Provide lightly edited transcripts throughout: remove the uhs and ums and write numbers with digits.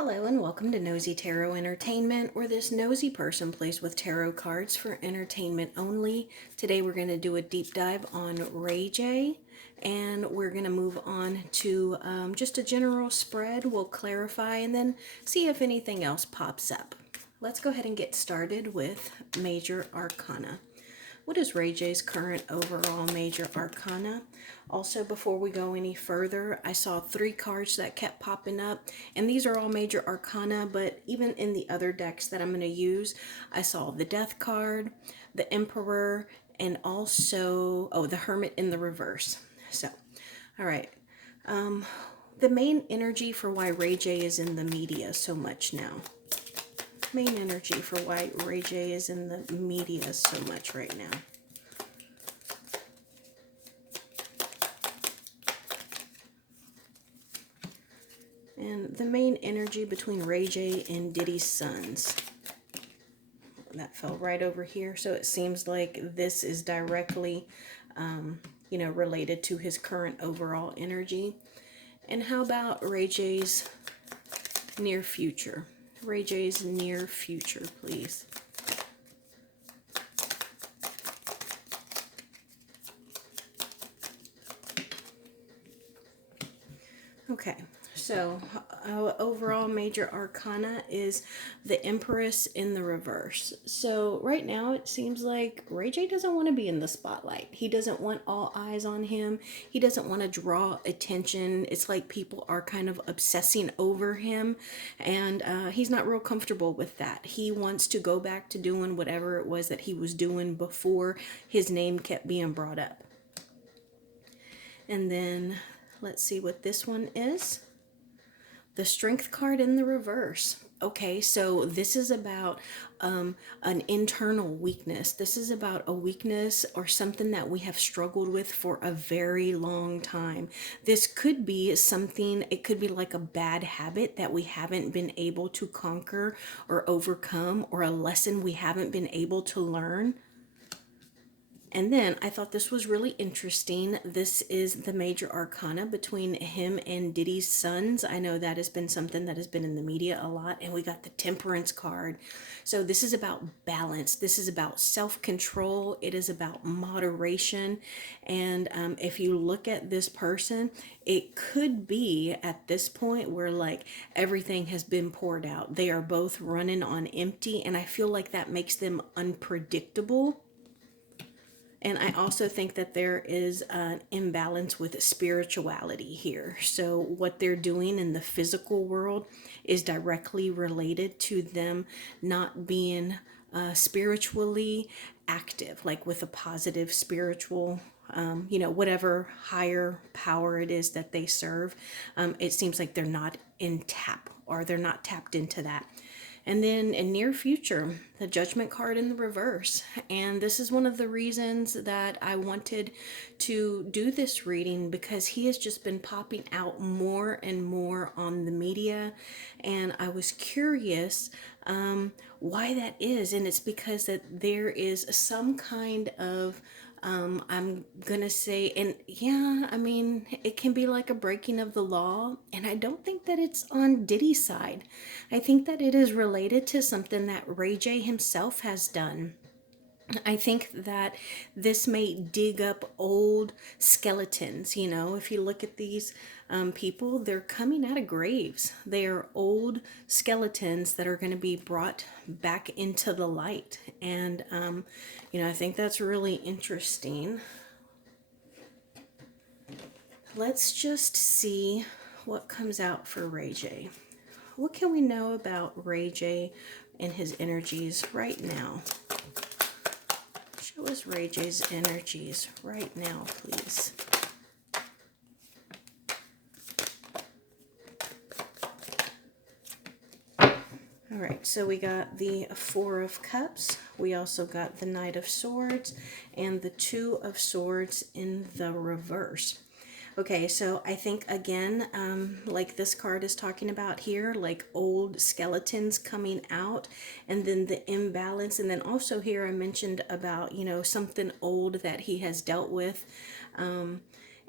Hello and welcome to Nosy Tarot Entertainment, where this nosy person plays with tarot cards for entertainment only. Today we're going to do a deep dive on Ray J, and we're going to move on to just a general spread. We'll clarify and then see if anything else pops up. Let's go ahead and get started with Major Arcana. What is Ray J's current overall major arcana? Also, before we go any further, I saw 3 cards that kept popping up, and these are all major arcana, but even in the other decks that I'm going to use, I saw the Death card, the Emperor, and also, the Hermit in the reverse. So, all right. The main energy for why Ray J is in the media so much now. Main energy for why Ray J is in the media so much right now. And the main energy between Ray J and Diddy's sons. That fell right over here. So it seems like this is directly, related to his current overall energy. And how about Ray J's near future? Ray J's near future, please. Okay, so overall major arcana is the Empress in the reverse. So right now it seems like Ray J doesn't want to be in the spotlight. He doesn't want all eyes on him. He doesn't want to draw attention. It's like people are kind of obsessing over him, and he's not real comfortable with that. He wants to go back to doing whatever it was that he was doing before his name kept being brought up. And then let's see what this one is. The Strength card in the reverse. Okay, so this is about an internal weakness. This is about a weakness or something that we have struggled with for a very long time. This could be something, it could be like a bad habit that we haven't been able to conquer or overcome, or a lesson we haven't been able to learn. And then I thought this was really interesting. This is the major arcana between him and Diddy's sons. I know that has been something that has been in the media a lot. And we got the Temperance card. So this is about balance. This is about self-control. It is about moderation. And if you look at this person, it could be at this point where like everything has been poured out. They are both running on empty. And I feel like that makes them unpredictable. And I also think that there is an imbalance with spirituality here. So what they're doing in the physical world is directly related to them not being spiritually active, like with a positive spiritual, whatever higher power it is that they serve. It seems like they're not they're not tapped into that. And then in near future, the Judgment card in the reverse. And this is one of the reasons that I wanted to do this reading, because he has just been popping out more and more on the media. And I was curious why that is. And it's because that there is some kind of I'm gonna say, and yeah, I mean, it can be like a breaking of the law, and I don't think that it's on Diddy's side. I think that it is related to something that Ray J himself has done. I think that this may dig up old skeletons. If you look at these people, they're coming out of graves. They are old skeletons that are going to be brought back into the light. And, I think that's really interesting. Let's just see what comes out for Ray J. What can we know about Ray J and his energies right now? Show us Ray J's energies right now, please. All right, so we got the Four of Cups. We also got the Knight of Swords and the Two of Swords in the reverse. Okay, so I think, again, like this card is talking about here, like old skeletons coming out, and then the imbalance. And then also here I mentioned about, something old that he has dealt with.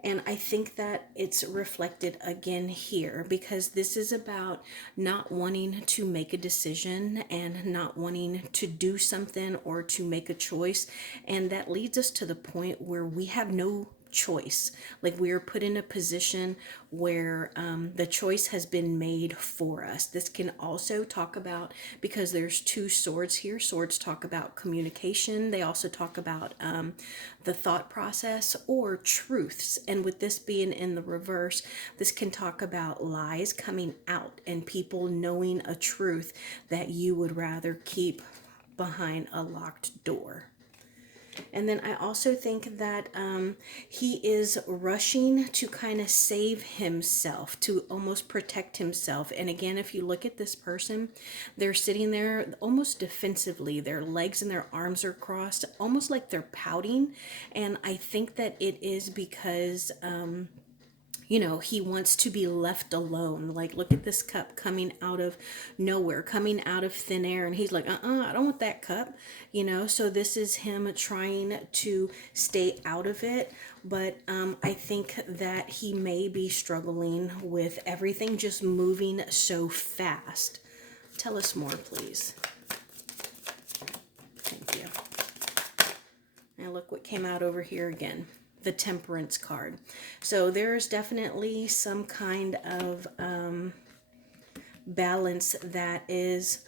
And I think that it's reflected again here, because this is about not wanting to make a decision and not wanting to do something or to make a choice. And that leads us to the point where we have no choice. Like, we are put in a position where the choice has been made for us. This can also talk about, because there's two swords here, swords talk about communication. They also talk about the thought process or truths. And with this being in the reverse, this can talk about lies coming out and people knowing a truth that you would rather keep behind a locked door. And then I also think that he is rushing to kind of save himself, to almost protect himself. And again, if you look at this person, they're sitting there almost defensively. Their legs and their arms are crossed, almost like they're pouting. And I think that it is because he wants to be left alone. Like, look at this cup coming out of nowhere, coming out of thin air. And he's like, I don't want that cup, So this is him trying to stay out of it. But I think that he may be struggling with everything just moving so fast. Tell us more, please. Thank you. And look what came out over here again. The Temperance card. So there's definitely some kind of balance that is,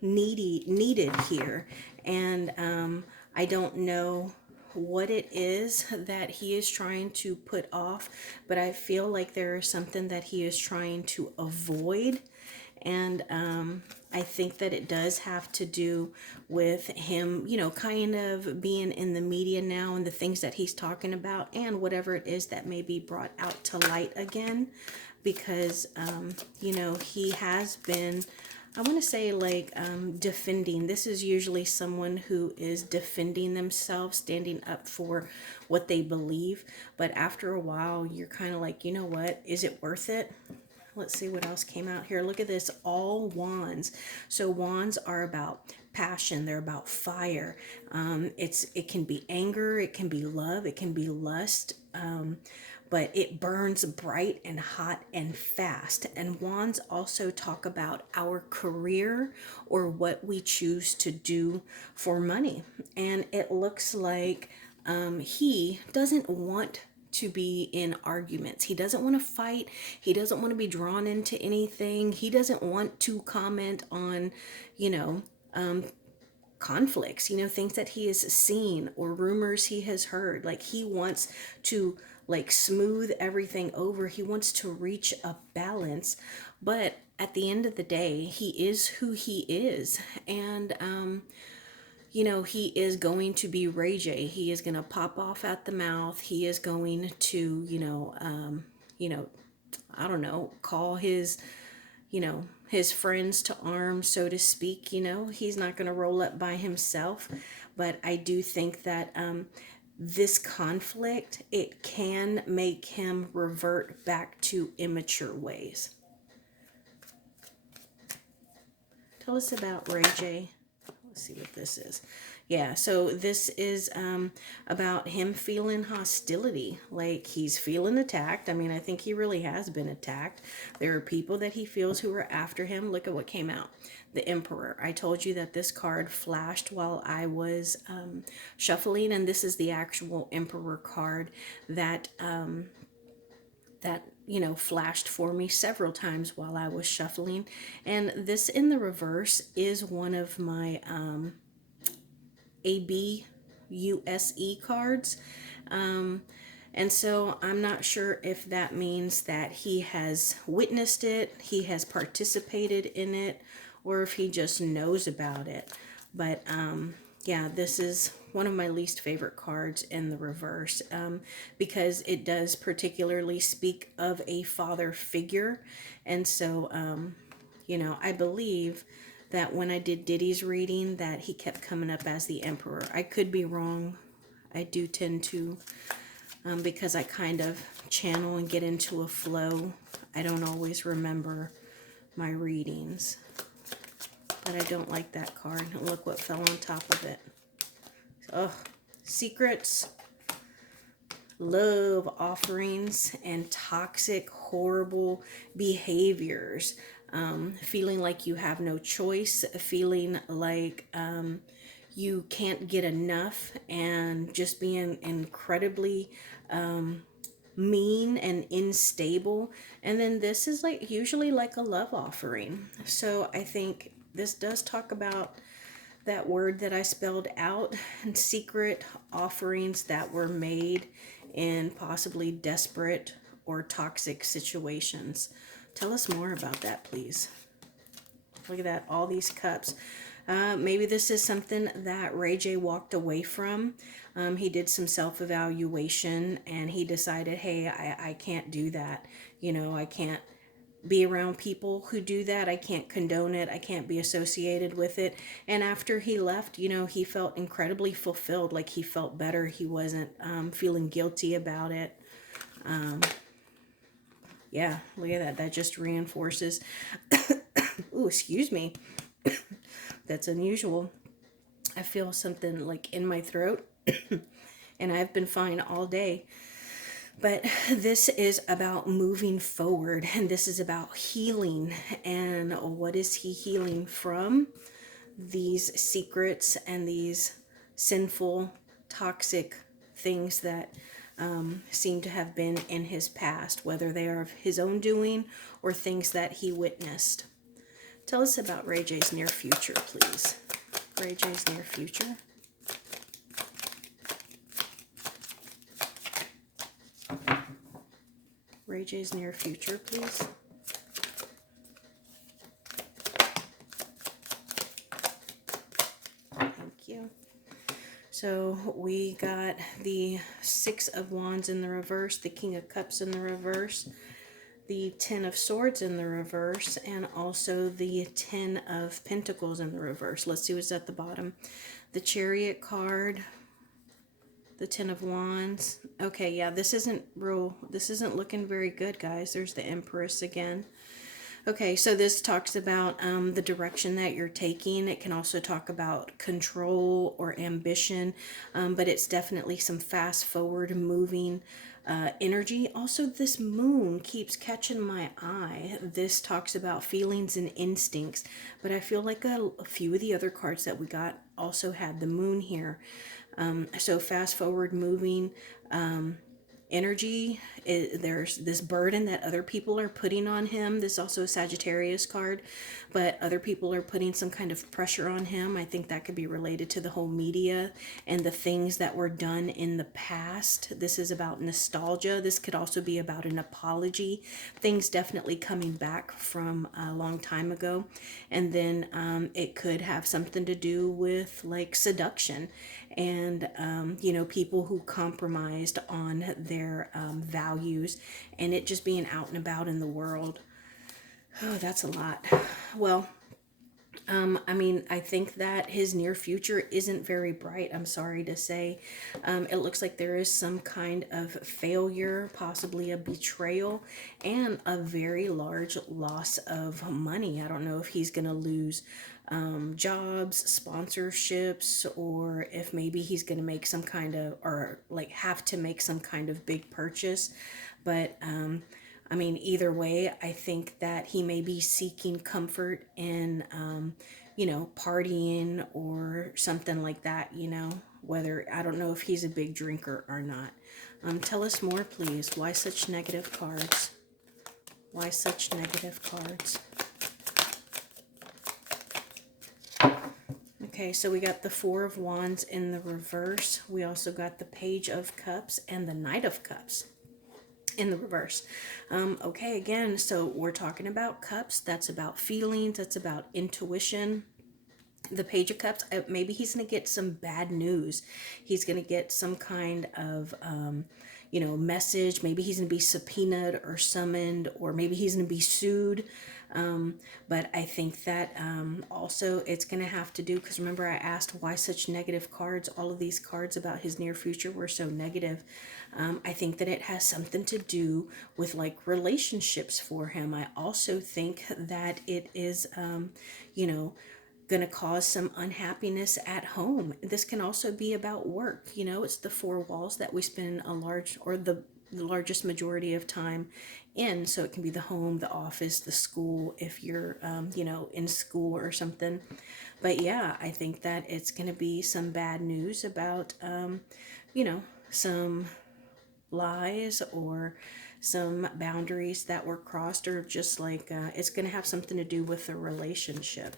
needed here. And I don't know what it is that he is trying to put off, but I feel like there is something that he is trying to avoid. And I think that it does have to do with him, kind of being in the media now and the things that he's talking about and whatever it is that may be brought out to light again. Because, he has been, I want to say, like, defending. This is usually someone who is defending themselves, standing up for what they believe. But after a while, you're kind of like, you know what? Is it worth it? Let's see what else came out here. Look at this, all wands. So wands are about passion. They're about fire. It can be anger. It can be love. It can be lust. But it burns bright and hot and fast. And wands also talk about our career or what we choose to do for money. And it looks like he doesn't want to be in arguments. He doesn't want to fight. He doesn't want to be drawn into anything. He doesn't want to comment on, conflicts, things that he has seen or rumors he has heard. Like, he wants to, like, smooth everything over. He wants to reach a balance. But at the end of the day, he is who he is. And, he is going to be Ray J. He is going to pop off at the mouth. He is going to, I don't know, call his, his friends to arms, so to speak. He's not going to roll up by himself. But I do think that this conflict, it can make him revert back to immature ways. Tell us about Ray J. Let's see what this is. Yeah, so this is about him feeling hostility. Like, he's feeling attacked. I mean, I think he really has been attacked. There are people that he feels who are after him. Look at what came out. The Emperor. I told you that this card flashed while I was shuffling, and this is the actual Emperor card that flashed for me several times while I was shuffling. And this in the reverse is one of my ABUSE cards. And so I'm not sure if that means that he has witnessed it, he has participated in it, or if he just knows about it. But yeah, this is one of my least favorite cards in the reverse, because it does particularly speak of a father figure. And so, I believe that when I did Diddy's reading that he kept coming up as the Emperor. I could be wrong. I do tend to, because I kind of channel and get into a flow, I don't always remember my readings. But I don't like that card. Look what fell on top of it. Oh, secrets. love offerings and toxic, horrible behaviors. Feeling like you have no choice, feeling like you can't get enough, and just being incredibly mean and unstable. And then this is like usually like a love offering. So I think this does talk about that word that I spelled out, and secret offerings that were made in possibly desperate or toxic situations. Tell us more about that, please. Look at that, all these cups. Maybe this is something that Ray J walked away from. He did some self-evaluation and he decided, hey, I can't do that. I can't be around people who do that. I can't condone it. I can't be associated with it. And after he left, he felt incredibly fulfilled, like he felt better. He wasn't feeling guilty about it. Yeah, look at that. That just reinforces. Ooh, excuse me. That's unusual. I feel something like in my throat, and I've been fine all day. But this is about moving forward, and this is about healing. And what is he healing from? These secrets and these sinful, toxic things that seem to have been in his past, whether they are of his own doing or things that he witnessed. Tell us about Ray J's near future, please. Ray J's near future. Ray J's near future, please. Thank you. So we got the Six of Wands in the reverse, the King of Cups in the reverse, the Ten of Swords in the reverse, and also the Ten of Pentacles in the reverse. Let's see what's at the bottom. The Chariot card, the Ten of Wands. Okay, yeah, this isn't looking very good, guys. There's the Empress again. Okay, so this talks about the direction that you're taking. It can also talk about control or ambition, but it's definitely some fast forward moving energy. Also, this moon keeps catching my eye. This talks about feelings and instincts, but I feel like a few of the other cards that we got also had the moon here. So fast forward moving energy. There's this burden that other people are putting on him. This is also a Sagittarius card, but other people are putting some kind of pressure on him. I think that could be related to the whole media and the things that were done in the past. This is about nostalgia. This could also be about an apology. Things definitely coming back from a long time ago. And then it could have something to do with like seduction and people who compromised on their values, and it just being out and about in the world. Oh, that's a lot. Well, I think that his near future isn't very bright, I'm sorry to say. It looks like there is some kind of failure, possibly a betrayal, and a very large loss of money. I don't know if he's going to lose jobs, sponsorships, or if maybe he's going to make some kind of, or like have to make some kind of big purchase. But either way, I think that he may be seeking comfort in, partying or something like that, whether, I don't know if he's a big drinker or not. Tell us more, please. Why such negative cards? Why such negative cards? Okay, so we got the Four of Wands in the reverse. We also got the Page of Cups and the Knight of Cups in the reverse. Okay, again, so we're talking about cups. That's about feelings. That's about intuition. The Page of Cups, maybe he's going to get some bad news. He's going to get some kind of, message. Maybe he's going to be subpoenaed or summoned, or maybe he's going to be sued. But I think that also it's going to have to do, because remember I asked why such negative cards. All of these cards about his near future were so negative. I think that it has something to do with like relationships for him. I also think that it is, going going to cause some unhappiness at home. This can also be about work. You know, it's the four walls that we spend a large or the largest majority of time in. So it can be the home, the office, the school, if you're, you know, in school or something. But yeah, I think that it's going to be some bad news about, you know, some lies or some boundaries that were crossed, or just like it's going to have something to do with the relationship.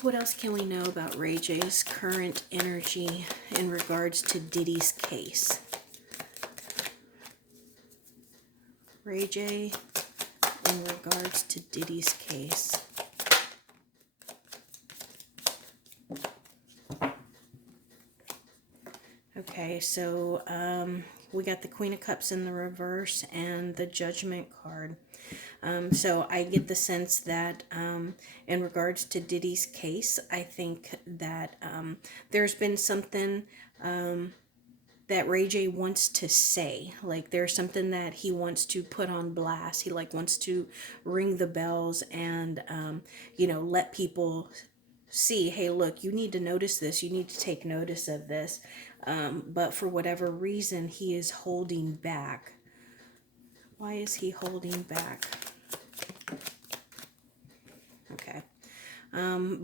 What else can we know about Ray J's current energy in regards to Diddy's case? Ray J in regards to Diddy's case. Okay, so we got the Queen of Cups in the reverse and the Judgment card. So I get the sense that in regards to Diddy's case, I think that there's been something that Ray J wants to say. Like there's something that he wants to put on blast. He like wants to ring the bells and you know, let people see, hey, look, you need to notice this. You need to take notice of this. But for whatever reason, he is holding back. Why is he holding back? Okay.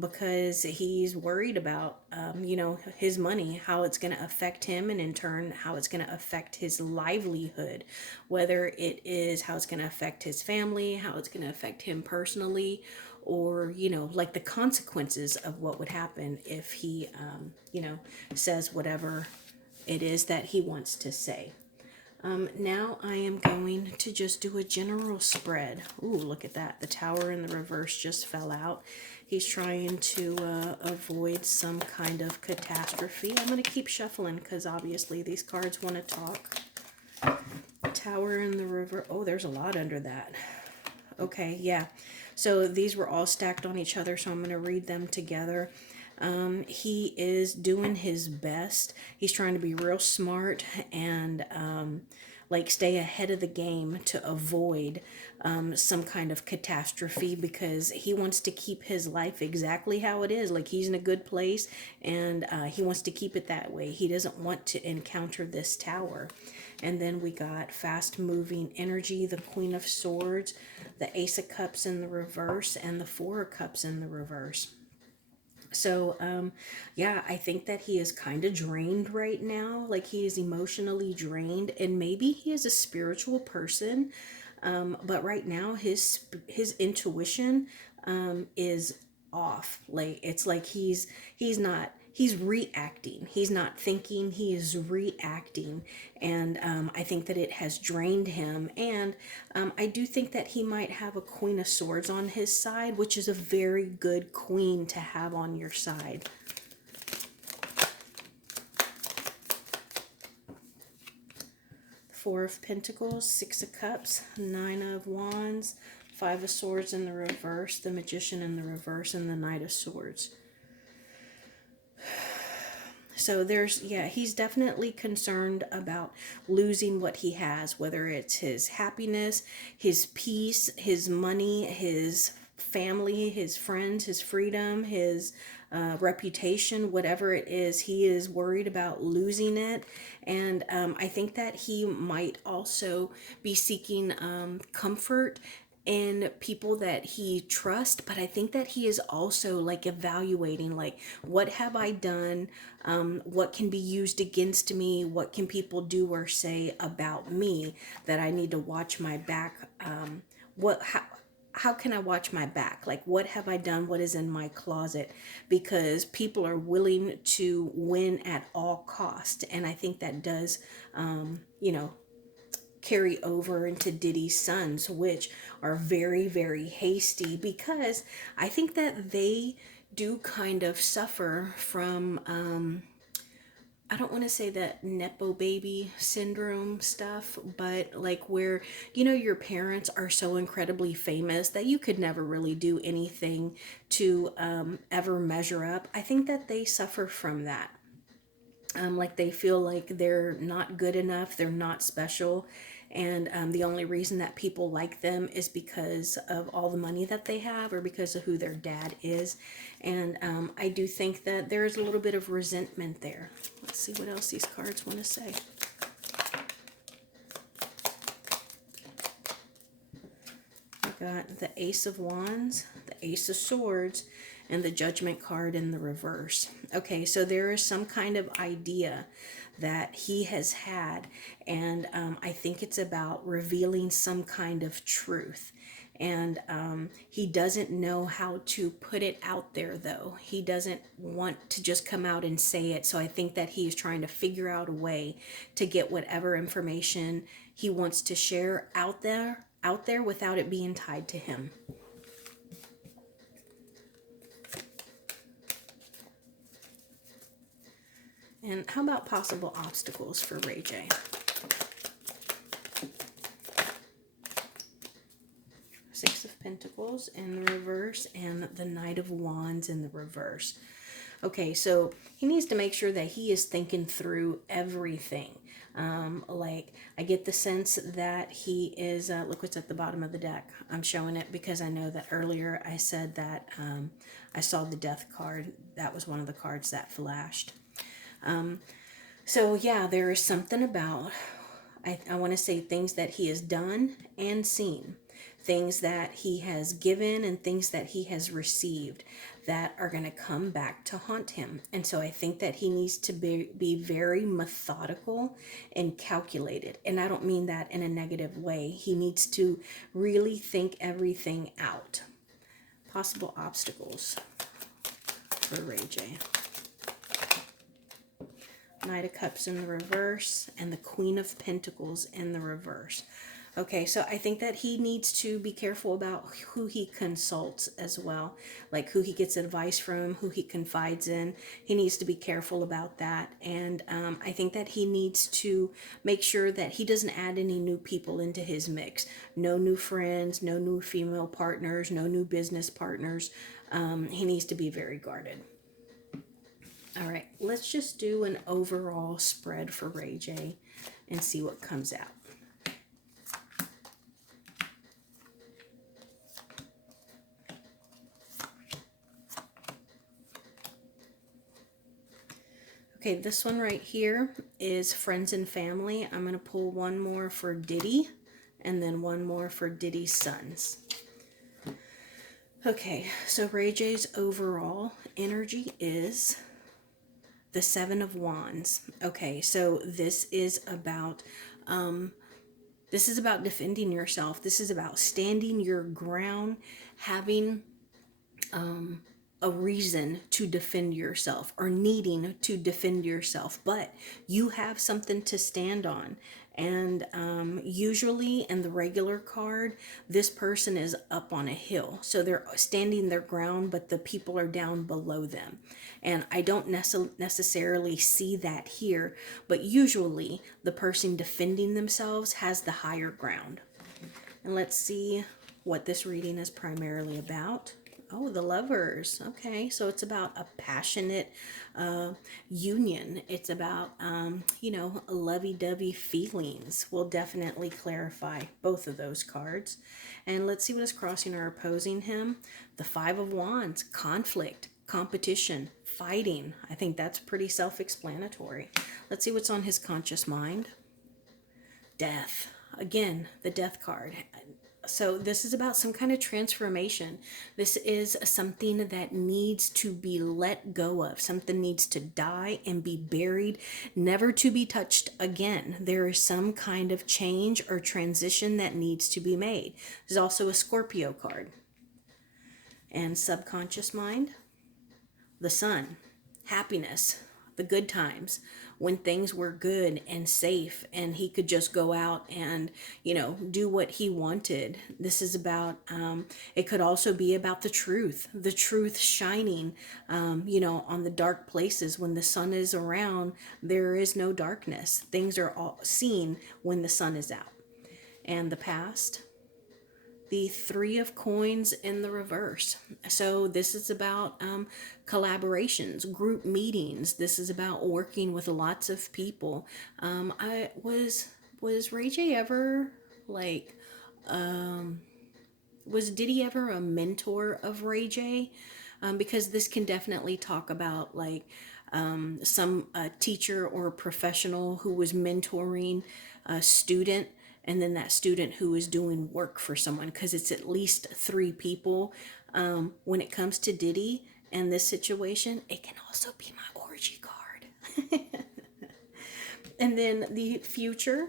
Because he's worried about, you know, his money, how it's going to affect him, and in turn, how it's going to affect his livelihood, whether it is how it's going to affect his family, how it's going to affect him personally, or, you know, like the consequences of what would happen if he, you know, says whatever it is that he wants to say. Now I am going to just do a general spread. Ooh, look at that. The Tower in the reverse just fell out. He's trying to avoid some kind of catastrophe. I'm going to keep shuffling because obviously these cards want to talk. Tower in the reverse. Oh, there's a lot under that. Okay, yeah. So these were all stacked on each other, so I'm going to read them together. He is doing his best. He's trying to be real smart and like stay ahead of the game to avoid some kind of catastrophe, because he wants to keep his life exactly how it is. Like he's in a good place, and he wants to keep it that way. He doesn't want to encounter this tower. And then we got fast moving energy, the Queen of Swords, the Ace of Cups in the reverse, and the Four of Cups in the reverse. So, yeah, I think that he is kind of drained right now. Like he is emotionally drained, and maybe he is a spiritual person. But right now, his intuition is off. Like it's like he's not. He's reacting. He's not thinking. He is reacting, and I think that it has drained him. And I do think that he might have a Queen of Swords on his side, which is a very good queen to have on your side. Four of Pentacles, Six of Cups, Nine of Wands, Five of Swords in the reverse, the Magician in the reverse, and the Knight of Swords. So there's, yeah, he's definitely concerned about losing what he has, whether it's his happiness, his peace, his money, his family, his friends, his freedom, his reputation, whatever it is. He is worried about losing it. And I think that he might also be seeking comfort in people that he trusts, but I think that he is also like evaluating, like, what have I done, what can be used against me, what can people do or say about me that I need to watch my back, how can I watch my back? Like, what have I done? What is in my closet? Because people are willing to win at all cost. And I think that does, you know, carry over into Diddy's sons, which are very, very hasty, because I think that they do kind of suffer from, I don't want to say that Nepo baby syndrome stuff, but like where, you know, your parents are so incredibly famous that you could never really do anything to ever measure up. I think that they suffer from that. Like they feel like they're not good enough, they're not special, And the only reason that people like them is because of all the money that they have or because of who their dad is. And I do think that there is a little bit of resentment there. Let's see what else these cards want to say. I got the Ace of Wands, the Ace of Swords, and the Judgment card in the reverse. Okay, so there is some kind of idea that he has had, and I think it's about revealing some kind of truth. And he doesn't know how to put it out there, though. He doesn't want to just come out and say it. So I think that he is trying to figure out a way to get whatever information he wants to share out there without it being tied to him. And how about possible obstacles for Ray J? Six of Pentacles in the reverse and the Knight of Wands in the reverse. Okay, so he needs to make sure that he is thinking through everything. Like, I get the sense that he is, look what's at the bottom of the deck. I'm showing it because I know that earlier I said that I saw the Death card. That was one of the cards that flashed. So yeah, there is something about, I want to say things that he has done and seen, things that he has given and things that he has received that are going to come back to haunt him. And so I think that he needs to be very methodical and calculated. And I don't mean that in a negative way. He needs to really think everything out. Possible obstacles for Ray J. Knight of Cups in the reverse and the Queen of Pentacles in the reverse. Okay, so I think that he needs to be careful about who he consults as well, like who he gets advice from, who he confides in. He needs to be careful about that. And I think that he needs to make sure that he doesn't add any new people into his mix. No new friends, no new female partners, no new business partners. He needs to be very guarded. All right, let's just do an overall spread for Ray J and see what comes out. Okay, this one right here is friends and family. I'm going to pull one more for Diddy and then one more for Diddy's sons. Okay, so Ray J's overall energy is the Seven of Wands. Okay, so this is about defending yourself. This is about standing your ground, having a reason to defend yourself or needing to defend yourself, but you have something to stand on. And usually in the regular card, this person is up on a hill. So they're standing their ground, but the people are down below them. And I don't necessarily see that here, but usually the person defending themselves has the higher ground. And let's see what this reading is primarily about. Oh, the Lovers. Okay, so it's about a passionate union. It's about, lovey-dovey feelings. We'll definitely clarify both of those cards. And let's see what is crossing or opposing him. The Five of Wands, conflict, competition, fighting. I think that's pretty self-explanatory. Let's see what's on his conscious mind. Death. Again, the Death card. So this is about some kind of transformation. This is something that needs to be let go of. Something needs to die and be buried, never to be touched again. There is some kind of change or transition that needs to be made. There's also a Scorpio card. And subconscious mind, the Sun, happiness, the good times, when things were good and safe and he could just go out and, do what he wanted. This is about, it could also be about the truth shining, on the dark places. When the sun is around, there is no darkness. Things are all seen when the sun is out. And the past, the Three of Coins in the reverse. So this is about collaborations, group meetings. This is about working with lots of people. I was Was Ray J ever like, was Diddy ever a mentor of Ray J? Because this can definitely talk about like some teacher or professional who was mentoring a student, and then that student who is doing work for someone, because it's at least three people. When it comes to Diddy and this situation, it can also be my orgy card. And then the future,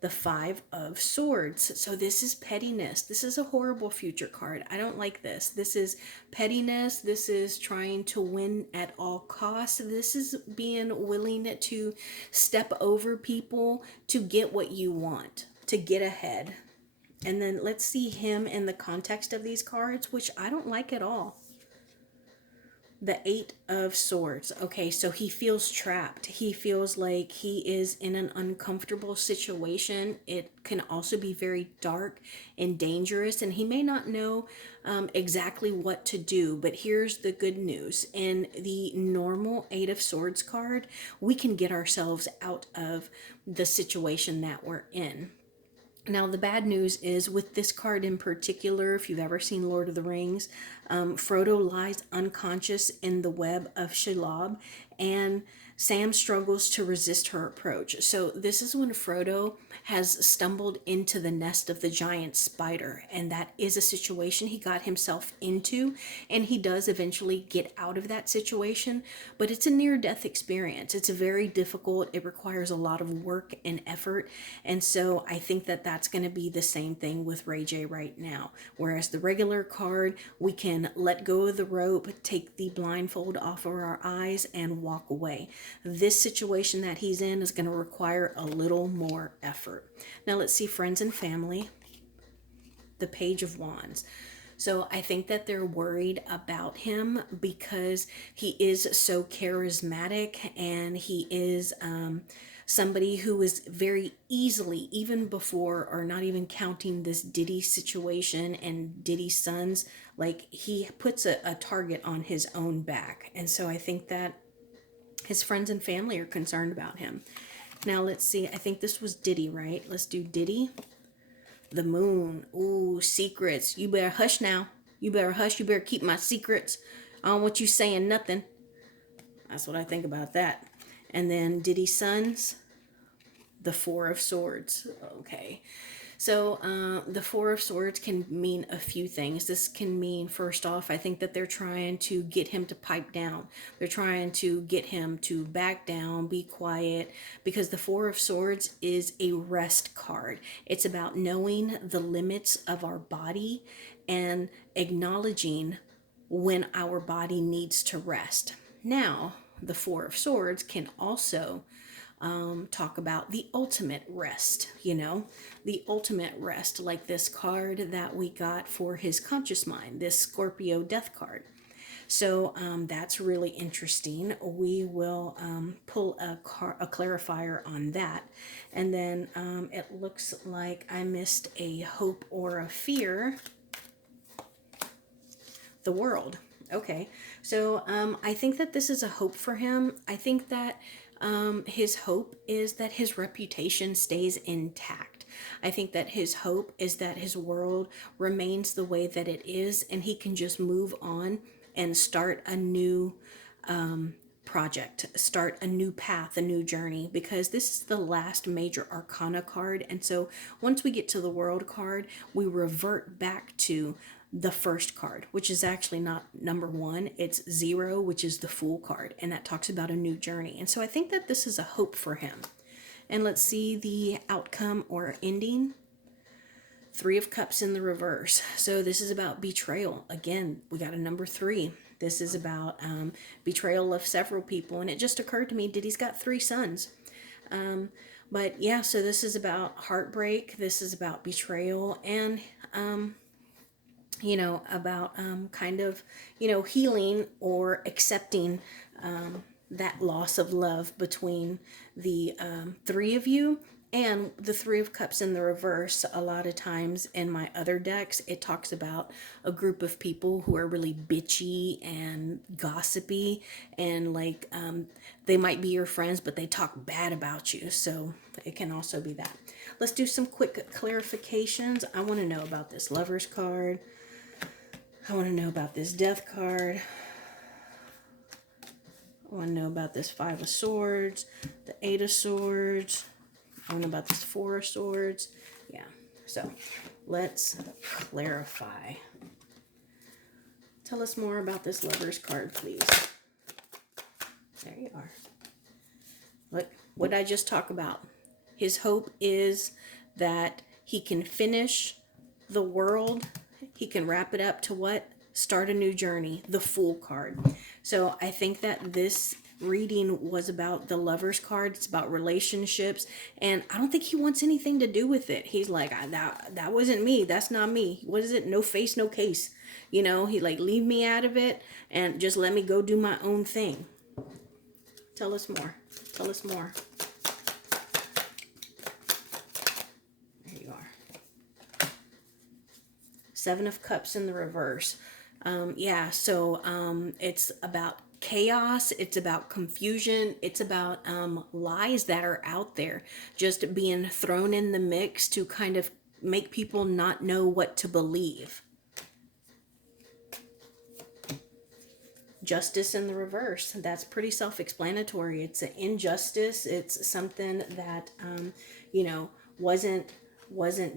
the Five of Swords. So this is pettiness. This is a horrible future card. I don't like this. This is pettiness. This is trying to win at all costs. This is being willing to step over people to get what you want, to get ahead. And then let's see him in the context of these cards, which I don't like at all. The Eight of Swords. Okay, so he feels trapped. He feels like he is in an uncomfortable situation. It can also be very dark and dangerous, and he may not know exactly what to do. But here's the good news. In the normal Eight of Swords card, we can get ourselves out of the situation that we're in. Now, the bad news is with this card in particular, if you've ever seen Lord of the Rings, Frodo lies unconscious in the web of Shelob, and Sam struggles to resist her approach. So this is when Frodo has stumbled into the nest of the giant spider, and that is a situation he got himself into, and he does eventually get out of that situation, but it's a near-death experience. It's very difficult. It requires a lot of work and effort, and so I think that that's going to be the same thing with Ray J right now. Whereas the regular card, we can let go of the rope, take the blindfold off of our eyes, and walk away. This situation that he's in is going to require a little more effort. Now let's see friends and family. The Page of Wands. So I think that they're worried about him because he is so charismatic, and he is somebody who is very easily, even before or not even counting this Diddy situation and Diddy's sons, like he puts a target on his own back. And so I think that his friends and family are concerned about him. Now let's see. I think this was Diddy, right? Let's do Diddy. The Moon. Ooh, secrets. You better hush now. You better hush. You better keep my secrets. I don't want you saying nothing. That's what I think about that. And then Diddy's sons. The Four of Swords. Okay. So the Four of Swords can mean a few things. This can mean, first off, I think that they're trying to get him to pipe down. They're trying to get him to back down, be quiet, because the Four of Swords is a rest card. It's about knowing the limits of our body and acknowledging when our body needs to rest. Now, the Four of Swords can also talk about the ultimate rest, the ultimate rest, like this card that we got for his conscious mind, this Scorpio death card. So that's really interesting. We will pull a clarifier on that. And then it looks like I missed a hope or a fear. The World. Okay, so I think that this is a hope for him. I think that his hope is that his reputation stays intact. I think that his hope is that his world remains the way that it is, and he can just move on and start a new project, start a new path, a new journey, because this is the last major arcana card. And so once we get to the World card, we revert back to the first card, which is actually not number one, it's 0, which is the Fool card, and that talks about a new journey. And so I think that this is a hope for him. And let's see the outcome or ending. Three of Cups in the reverse. So this is about betrayal. Again, we got a number 3. This is about betrayal of several people. And it just occurred to me, Diddy's got 3 sons. But yeah, so this is about heartbreak. This is about betrayal, and about kind of, healing or accepting that loss of love between the 3 of you. And the Three of Cups in the reverse, a lot of times in my other decks, it talks about a group of people who are really bitchy and gossipy, and like they might be your friends, but they talk bad about you. So it can also be that. Let's do some quick clarifications. I want to know about this Lovers card. I want to know about this Death card. I want to know about this Five of Swords, the Eight of Swords. I want to know about this Four of Swords. Yeah, so let's clarify. Tell us more about this Lovers card, please. There you are. Look, what did I just talk about? His hope is that he can finish the world. He can wrap it up to what? Start a new journey, the Fool card. So I think that this reading was about the Lovers card. It's about relationships, and I don't think he wants anything to do with it. He's like, that wasn't me. That's not me. What is it? No face, no case. You know, he like, leave me out of it and just let me go do my own thing. Tell us more. Tell us more. There you are. Seven of Cups in the reverse. Yeah, so it's about chaos, it's about confusion, it's about lies that are out there just being thrown in the mix to kind of make people not know what to believe. Justice in the reverse. That's pretty self-explanatory. It's an injustice. It's something that you know, wasn't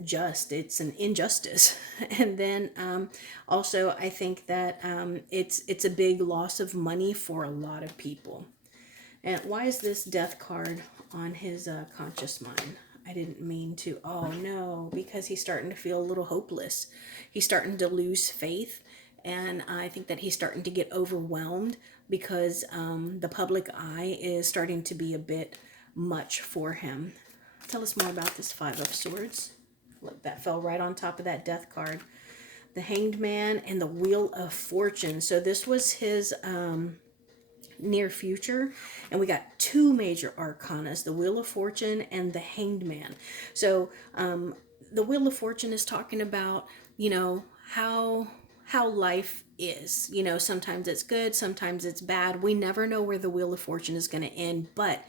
just. It's an injustice. And then also I think that it's a big loss of money for a lot of people. And why is this Death card on his conscious mind? I didn't mean to. Oh no, because he's starting to feel a little hopeless. He's starting to lose faith. And I think that he's starting to get overwhelmed because the public eye is starting to be a bit much for him. Tell us more about this Five of Swords. Look, that fell right on top of that Death card. The Hanged Man and the Wheel of Fortune. So this was his near future, and we got two major arcanas, the Wheel of Fortune and the Hanged Man. So the Wheel of Fortune is talking about, you know, how life is. You know, sometimes it's good, sometimes it's bad. We never know where the Wheel of Fortune is going to end, but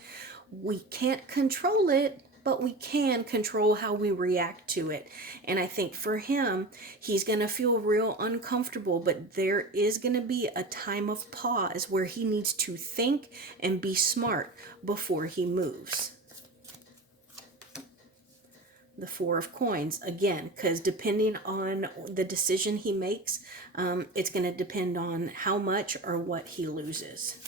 we can't control it, but we can control how we react to it. And I think for him, he's going to feel real uncomfortable, but there is going to be a time of pause where he needs to think and be smart before he moves. The Four of Coins again, because depending on the decision he makes, it's going to depend on how much or what he loses.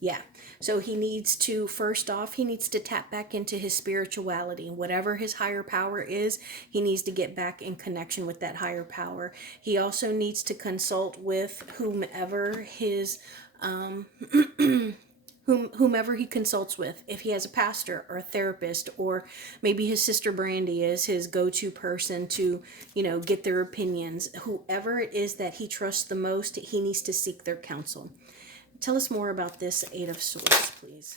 Yeah, so he needs to, first off, he needs to tap back into his spirituality. Whatever his higher power is, he needs to get back in connection with that higher power. He also needs to consult with whomever his whomever he consults with, if he has a pastor or a therapist, or maybe his sister Brandy is his go-to person to, you know, get their opinions. Whoever it is that he trusts the most, he needs to seek their counsel. Tell us more about this Eight of Swords, please.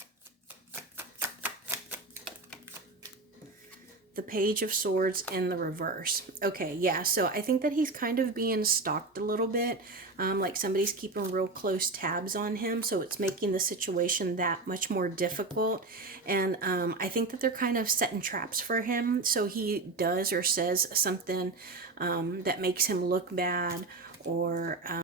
The Page of Swords in the reverse. Okay, yeah, so I think that he's kind of being stalked a little bit, like somebody's keeping real close tabs on him, so it's making the situation that much more difficult. And I think that they're kind of setting traps for him, so he does or says something that makes him look bad, or